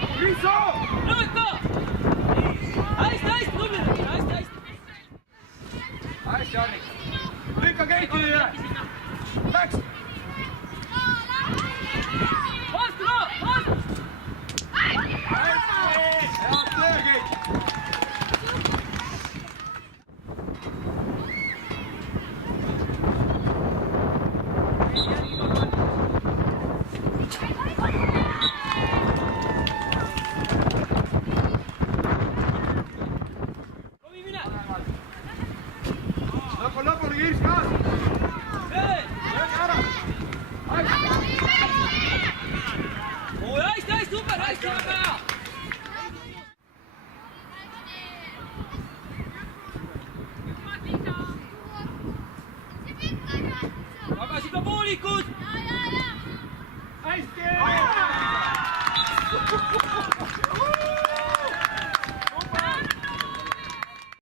Rõõta! Hästi, tubli! Hästi! Hästi, Harri! Lükka Keiti üle! Läks! Vastu! Head töö, Keit! Lõpuni kiiris kaasa! Lööge ära! Hästi, super, hästi, väga hea! Tagasi ka poolikud! Hästi!